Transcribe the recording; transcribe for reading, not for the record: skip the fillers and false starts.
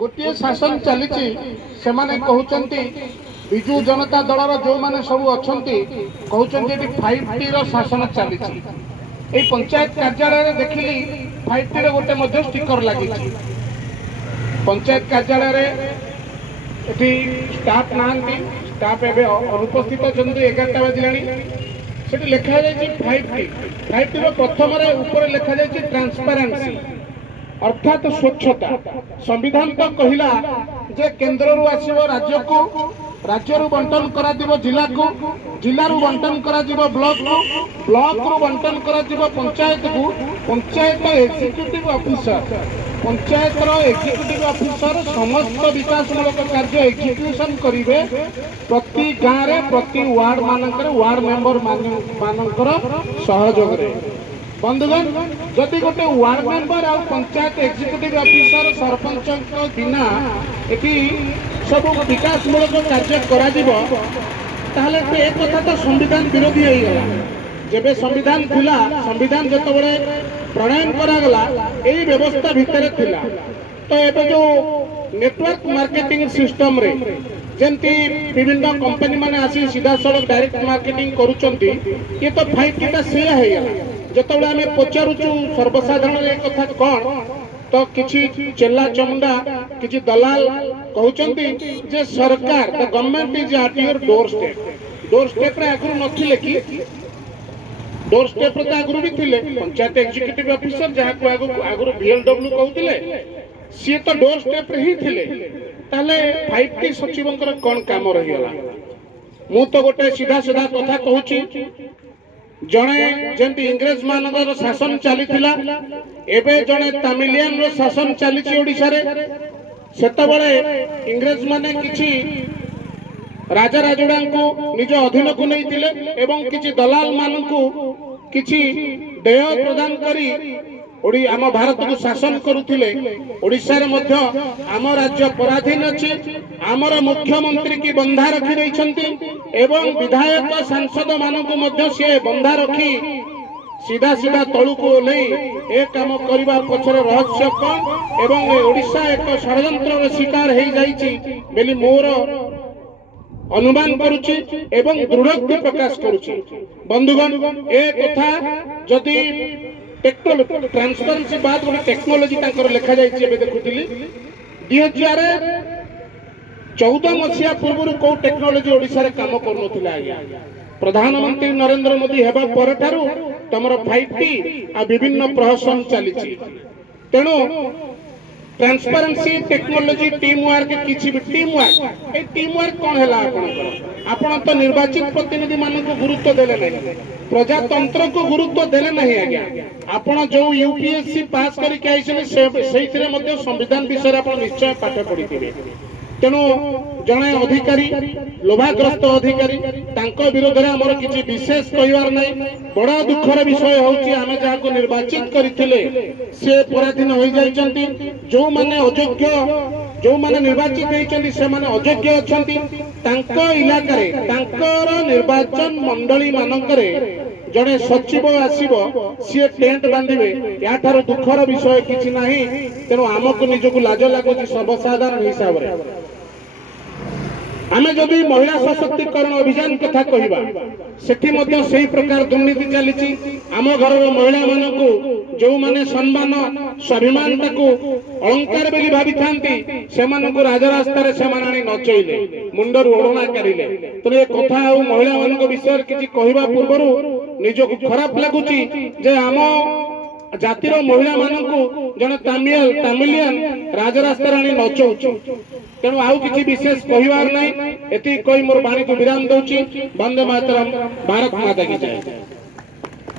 गोटे शासन चली से कहते विजु जनता दलर जो मैंने सब अच्छा कहते 5T शासन चली पंचायत कार्यालय देखिली 5T गोटे स्टिकर लगी पंचायत कार्यालय स्टाफ ना स्टाफ एवं अनुपस्थित अच्छा 11टा बाजिला से लिखा जाए 5T प्रथम ऊपर लिखा जाए ट्रांसपेरेंसी अर्थात स्वच्छता। संविधान तो कहला जे केंद्र रु आसीबो राज्य को राज्य रु बंटन करा दिबो जिला को जिला रु बंटन करा दिबो ब्लॉक को ब्लॉक रु बंटन करा दिबो पंचायत को पंचायत एग्जीक्यूटिव ऑफिसर पंचायत रो एग्जीक्यूटिव ऑफिसर समस्त विकासमूलक कार्य एग्जीक्यूशन करिवे प्रति गाँव रे प्रति वार्ड मानकर वार्ड मेंबर मानकर सहयोग रे। बंधुगण जदि गोटे वार्ड मेंबर आ पंचायत एग्जीक्यूटिव ऑफिसर सरपंच बिना एटी सब विकासमूलक कार्य करा ताहले एक कथा तो संविधान विरोधी हो गला। जेबे संविधान थिला संविधान जत बड़े प्रणयन करागला यही व्यवस्था भितर थिला तो एबे जो नेटवर्क मार्केटिंग सिस्टम रे जेंती विभिन्न कंपनी माने आसी सीधा सड़क डायरेक्ट मार्केटिंग करूचंती ये तो 5T का सेया है जतबे आमे पचारुचु सर्वसाधारण एक कथा कौन तो किछि चेला चमुंडा किछि दलाल कहउचंती जे सरकार the government is at your door step रे आगु नथिले कि डोर स्टेप रे आगु भी थिले पंचायत एग्जीक्यूटिव ऑफिसर जहा को आगु VLW कहउतिले सी तो डोर स्टेप रे ही थिले ताले 5T सचिवंकर कोन काम रही गला। मु तो गोटे सीधा सीधा कथा कहूची जड़े जमी इंग्रेज मानकर शासन चली एबे जड़े तामिलियन रो शासन चली ओडिशा रे सेतबळे इंग्रेज माने किछि राजा राजुड़ा को निज अधीन को नहीं थिले एवं किछि दलाल मान को किछि देय प्रदान करी ओडी आम भारत को शासन करुथिले। ओडिशा रे मध्य आम राज्य पराधीन अछि आमर मुख्यमंत्री की बंधा रखी रहिछंती एवं विधायक सांसद मान को मध्य से बंधा रखी सीधा सीधा तळु को ले ए काम करबा पछरे रहस्य कोन एवं ओडिशा एक षडयंत्र रो शिकार हे जाईची बेली मोर अनुमान करुची एवं दृढ़ोक्ति प्रकाश करुची। बंधुगण ए कथा जदि टेक्नोलॉजी ट्रांसपेरेंसी बात गोटे टेक्नोलॉजी तांकर लिखा जाइए एबे देखुथिली 2014 मसिया पूर्व को टेक्नोलॉजी ओडिशा रे काम करनथिला आज्ञा प्रधानमंत्री नरेंद्र मोदी हेबा पर ठारू तमर 5T आ विभिन्न प्रहसन चलीची तेणु ट्रांसपेरेंसी टेक्नोलॉजी टीम वर्क किछि भी टीम वर्क कोन हैला आपण तो निर्वाचित प्रतिनिधि मान को गुरुत्व देले नहीं प्रजातंत्र को गुरुत्व देले नहीं आज्ञा आपण जो यूपीएससी पास करके आइछले सेइथिरे मध्ये संविधान विषय आपण निश्चय पाठ पढिथिबे। तेणु जड़े अधिकारी लोभाग्रस्त अधिकारी तांको विरोध में आमर किसी विशेष कहबार नहीं बड़ा दुखर विषय होउची आमे जाको निर्वाचित करथिले से पराधीन होई जाइचंती जो माने अयोग्य जो माने निर्वाचित होइचंती से माने अयोग्य अछंती तांको इलाका रे तांकर निर्वाचन मंडली मानकरे जड़े सचिव आसीबो सी टेंट बांधिबे या थारो दुखर विषय किछि नाही। तेणु आमको निजको लाज लागुची सर्वसाधारण हिसाब रे आमे जदि महिला सशक्तिकरण अभियान कथा कहबा सेठी मध्ये सही प्रकार दुर्नीति चलीची आम घर महिला मानकु जो माने सम्मान स्वाभिमान ताकू अलंकार बेली भाबी थांती से मानकु राजरास्ता रे से मानानी नचैले मुंडर ओढना करिले। तो ए कथा आ महिला मानक विषय किछि कहबा पूर्वरु निजको खराब लागुची जे आम जातिर महिला मानकु जने तामिलियन राजरास्ता रानी नचौची। तेणु आउ किछि विशेष कहबार नहीं एति कोई मोर बाणी को विराम दउची। वंदे मातरम। भारत माता की जय।